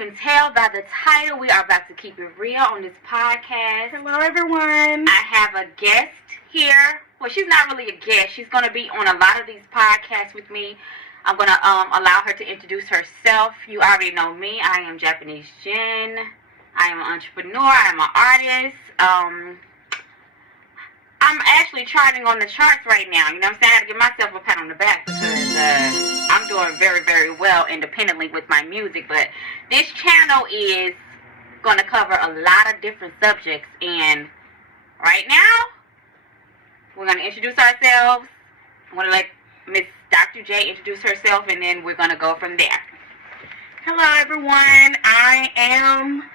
can tell by the title, we are about to keep it real on this podcast. Hello, everyone. I have a guest here. Well, she's not really a guest. She's going to be on a lot of these podcasts with me. I'm going to allow her to introduce herself. You already know me. I am Japanese Jen. I am an entrepreneur. I am an artist. I'm actually charting on the charts right now. You know what I'm saying? I have to give myself a pat on the back because I'm doing very, very well independently with my music. But this channel is going to cover a lot of different subjects. And right now, we're going to introduce ourselves. I'm going to let Miss Dr. J introduce herself, and then we're going to go from there. Hello, everyone. I am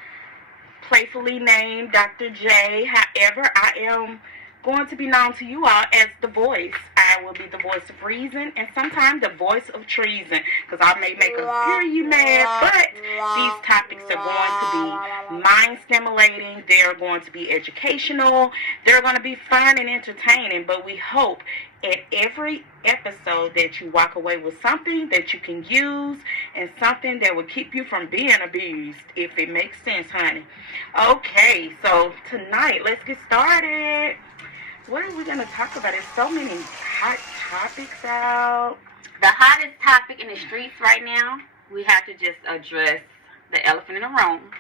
playfully named Dr. J. However, I am going to be known to you all as the voice. I will be the voice of reason and sometimes the voice of treason, because I may make a few of you mad, but these topics are going to be mind stimulating. They're going to be educational. They're going to be fun and entertaining, but we hope at every episode that you walk away with something that you can use and something that will keep you from being abused, if it makes sense, honey. Okay, so tonight, let's get started. What are we going to talk about? There's so many hot topics out. The hottest topic in the streets right now, we have to just address the elephant in the room.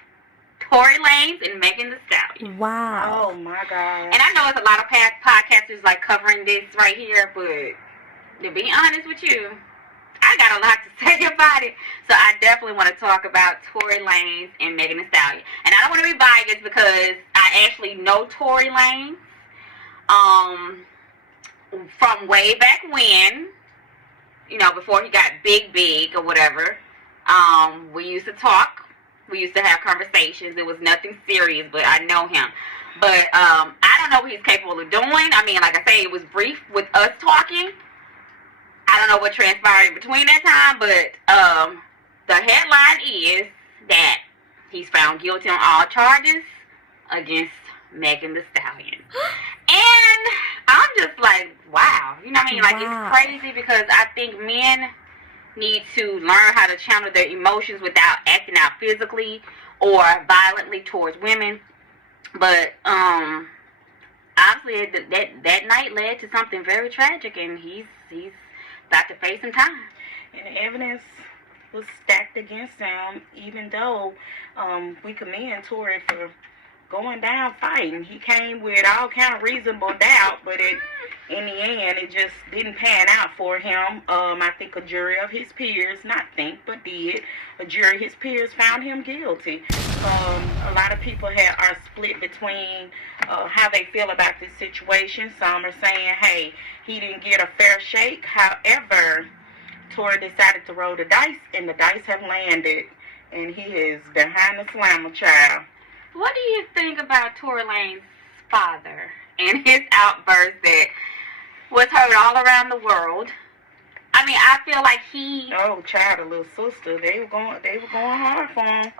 Tory Lanez and Megan Thee Stallion. Wow. Oh, my God. And I know it's a lot of podcasters like covering this right here, but to be honest with you, I got a lot to say about it. So I definitely want to talk about Tory Lanez and Megan Thee Stallion. And I don't want to be biased because I actually know Tory Lanez. From way back when, you know, before he got big or whatever, we used to talk. We used to have conversations. It was nothing serious, but I know him. But I don't know what he's capable of doing. I mean, like I say, it was brief with us talking. I don't know what transpired between that time, but the headline is that he's found guilty on all charges against Megan Thee Stallion. And I'm just like, wow. You know what I mean? Like, It's crazy because I think men need to learn how to channel their emotions without acting out physically or violently towards women. But obviously that night led to something very tragic, and he's about to face some time. And the evidence was stacked against him, even though we commend Tory for going down fighting. He came with all kind of reasonable doubt, but in the end, it just didn't pan out for him. I think a jury of his peers, a jury of his peers found him guilty. A lot of people are split between how they feel about this situation. Some are saying, hey, he didn't get a fair shake. However, Tory decided to roll the dice, and the dice have landed, and he is behind the slammer, child. What do you think about Tory Lanez's father and his outburst that was heard all around the world? I mean, I feel like he... Oh, child, a little sister. They were going hard for him.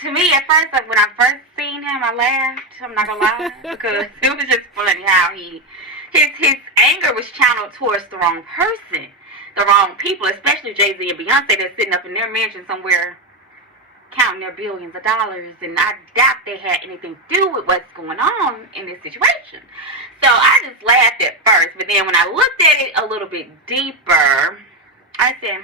To me, at first, like when I first seen him, I laughed. I'm not gonna lie, because it was just funny how his anger was channeled towards the wrong person, the wrong people, especially Jay-Z and Beyonce that's sitting up in their mansion somewhere, counting their billions of dollars, and I doubt they had anything to do with what's going on in this situation. So I just laughed at first, but then when I looked at it a little bit deeper, I said,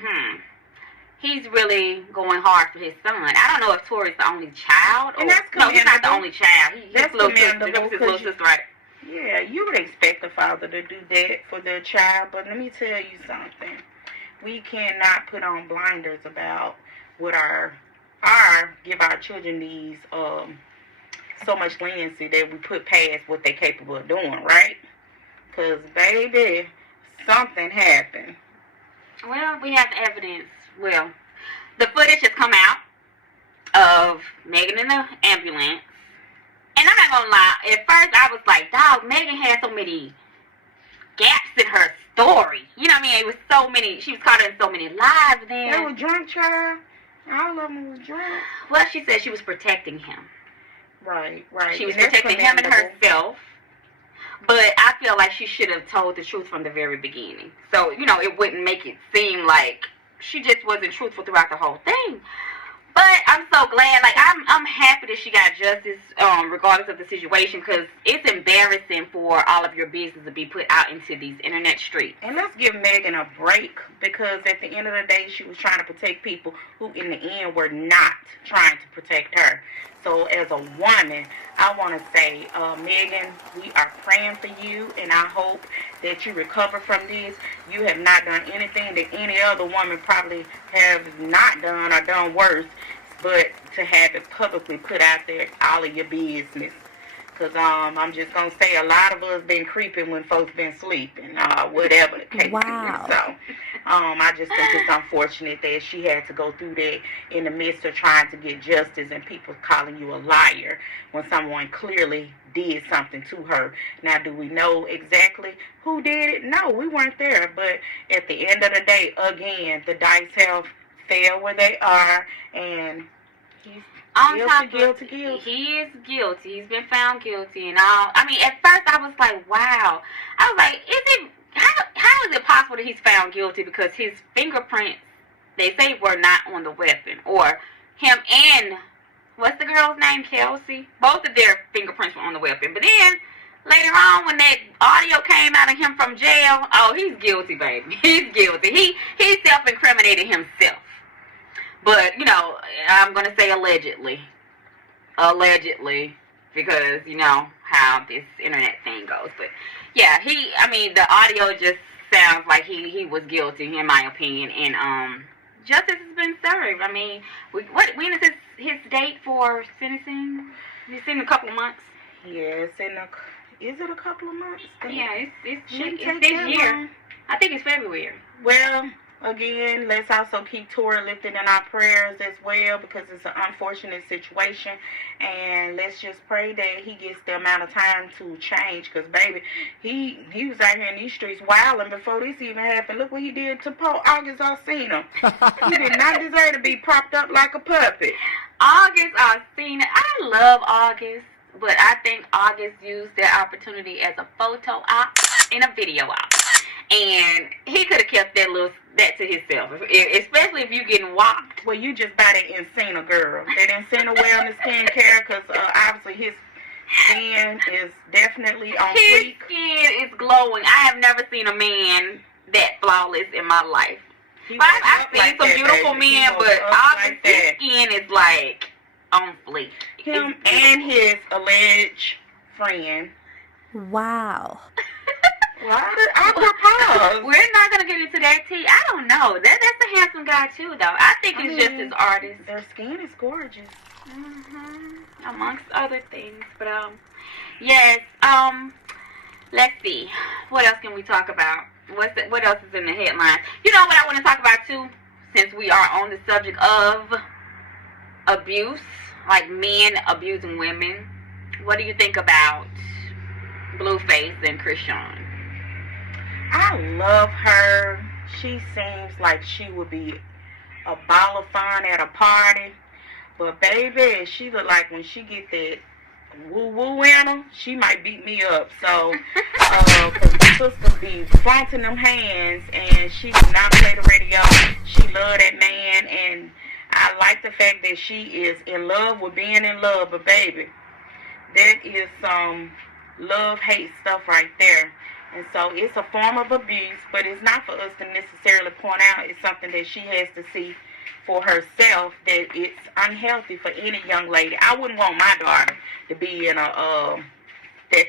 he's really going hard for his son. I don't know if Tory's the only child. And that's no, he's not the only child. That's little sister, right? Yeah, you would expect a father to do that for their child, but let me tell you something. We cannot put on blinders about what give our children these so much leniency that we put past what they're capable of doing, right? Because, baby, something happened. Well, we have the evidence. Well, the footage has come out of Megan in the ambulance. And I'm not going to lie. At first, I was like, dog, Megan had so many gaps in her story. You know what I mean? It was so many. She was caught in so many lies. Then they were drunk, child. All of them was drunk. Well, she said she was protecting him. Right. She was protecting him and herself. But I feel like she should have told the truth from the very beginning. So, you know, it wouldn't make it seem like she just wasn't truthful throughout the whole thing. But I'm so glad. Like I'm happy that she got justice, regardless of the situation, because it's embarrassing for all of your business to be put out into these internet streets. And let's give Megan a break, because at the end of the day, she was trying to protect people who, in the end, were not trying to protect her. So, as a woman, I want to say, Megan, we are praying for you, and I hope that you recover from this. You have not done anything that any other woman probably have not done or done worse, but to have it publicly put out there, all of your business. Because I'm just going to say a lot of us been creeping when folks been sleeping, whatever the case Wow. is. So I just think it's unfortunate that she had to go through that in the midst of trying to get justice and people calling you a liar when someone clearly did something to her. Now, do we know exactly who did it? No, we weren't there. But at the end of the day, again, the dice have fell where they are, and he's guilty. He is guilty. He's been found guilty and all. I mean, at first I was like, wow. I was like, how is it possible that he's found guilty? Because his fingerprints, they say, were not on the weapon. Or him and, what's the girl's name, Kelsey? Both of their fingerprints were on the weapon. But then, later on, when that audio came out of him from jail, oh, he's guilty, baby. He's guilty. He self-incriminated himself. But, you know, I'm going to say allegedly. Allegedly. Because, you know, how this internet thing goes. But, yeah, the audio just sounds like he was guilty, in my opinion. And, justice has been served. I mean, when is his date for sentencing? It's in a couple of months. Yeah, is it a couple of months? Yeah, it's take this that year. long. I think it's February. Well, again, let's also keep Tori lifted in our prayers as well, because it's an unfortunate situation, and let's just pray that he gets the amount of time to change, because baby, he was out here in these streets wilding before this even happened. Look what he did to Paul August Alsina. He did not deserve to be propped up like a puppet. August Alsina, I love August, but I think August used that opportunity as a photo op and a video op. And he could have kept that to himself, especially if you getting whopped. Well, you just buy that Encina, girl. That Encina Wellness Skincare, because obviously his skin is definitely on His fleek. skin is glowing. I have never seen a man that flawless in my life. He But woke I've up seen like some that, beautiful baby. He men, woke but up August, like his that. skin is like on fleek. Him It's and his alleged friend. Wow. Why did awkward pause? We're not gonna get into that tea. I don't know. That's a handsome guy too, though. I think he's just his artist. Their skin is gorgeous. Amongst other things, but yes. Let's see. What else can we talk about? What else is in the headlines? You know what I want to talk about too, since we are on the subject of abuse, like men abusing women. What do you think about Blueface and Chrisean? I love her. She seems like she would be a ball of fun at a party. But baby, she look like when she get that woo-woo in her, she might beat me up. So, because the sister be flaunting them hands, and she do not play the radio. She love that man, and I like the fact that she is in love with being in love. But baby, that is some love-hate stuff right there. And so it's a form of abuse, but it's not for us to necessarily point out. It's something that she has to see for herself, that it's unhealthy for any young lady. I wouldn't want my daughter to be in that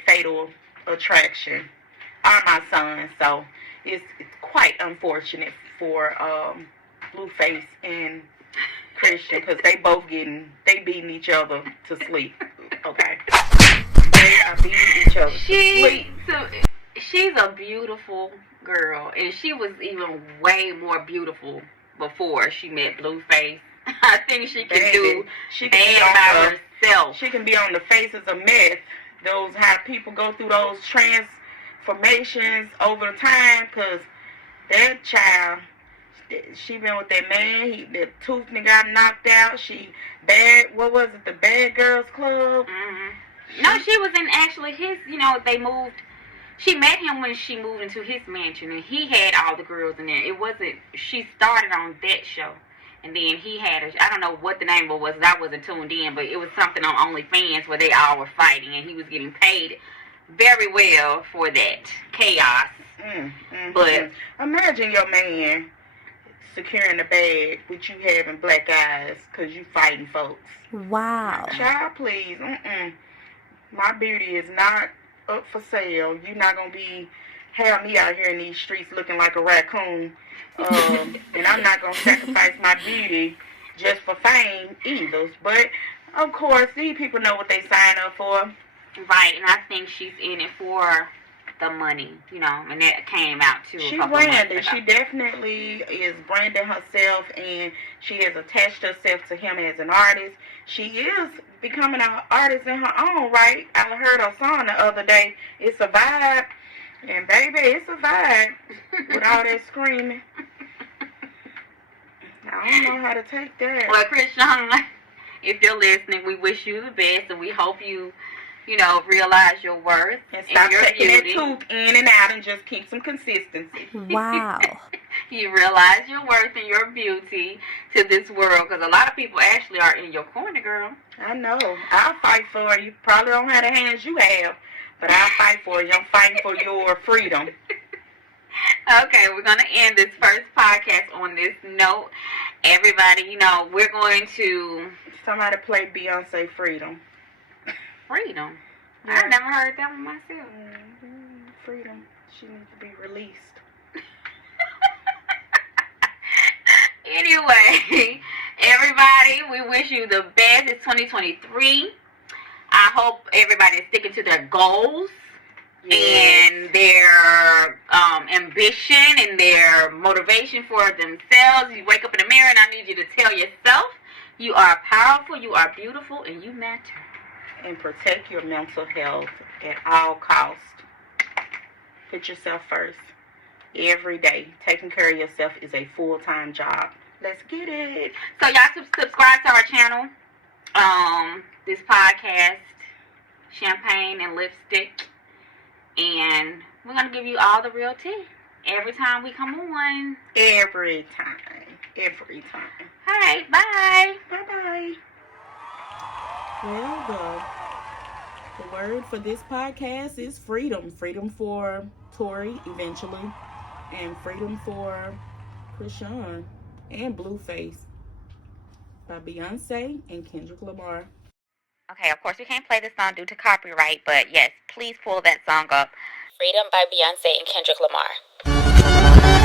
fatal attraction, or my son. So it's quite unfortunate for Blueface and Chrisean, because they beating each other to sleep. Okay, they are beating each other to sleep. She's a beautiful girl, and she was even way more beautiful before she met Blueface. I think she can do bad by herself. She can be on the faces of myth. Those how people go through those transformations over time, because that child, she been with that man. The tooth got knocked out. She bad. What was it? The Bad Girls Club. Mm-hmm. No, she was in actually his. You know, they moved. She met him when she moved into his mansion, and he had all the girls in there. It wasn't. She started on that show. And then he had I don't know what the name was. I wasn't tuned in, but it was something on OnlyFans where they all were fighting, and he was getting paid very well for that chaos. But imagine your man securing the bag with you having black eyes because you fighting folks. Wow. Child, please. My beauty is not up for sale. You're not going to have me out here in these streets looking like a raccoon. And I'm not going to sacrifice my beauty just for fame either. But, of course, these people know what they sign up for. Right, and I think she's in it for the money, you know, and that came out too. She branded. She definitely is branding herself, and she has attached herself to him as an artist. She is becoming an artist in her own right. I heard her song the other day. It's a vibe, and baby, it's a vibe with all that screaming. I don't know how to take that. Well, Christian, if you're listening, we wish you the best, and we hope you know, realize your worth and stop your taking beauty. that tooth in and out and just keep some consistency. Wow. You realize your worth and your beauty to this world, because a lot of people actually are in your corner, girl. I know. I'll fight for you. Probably don't have the hands you have, but I'll fight for you. I'm fighting for your freedom. Okay, we're going to end this first podcast on this note. Everybody, you know, we're going to... Somebody play Beyonce Freedom. Freedom? Yeah. I never heard that one myself. Freedom. She needs to be released. Anyway, everybody, we wish you the best. It's 2023. I hope everybody is sticking to their goals. Yes. And their ambition and their motivation for themselves. You wake up in the mirror and I need you to tell yourself you are powerful, you are beautiful, and you matter. And protect your mental health at all costs. Put yourself first. Every day. Taking care of yourself is a full-time job. Let's get it. So y'all subscribe to our channel. This podcast, Champagne and Lipstick. And we're going to give you all the real tea every time we come on. Every time. Every time. All right. Bye. Bye-bye. Well, the word for this podcast is freedom. Freedom for Tori, eventually. And freedom for Krishan and Blueface by Beyonce and Kendrick Lamar. Okay, of course we can't play this song due to copyright, but yes, please pull that song up. Freedom by Beyonce and Kendrick Lamar.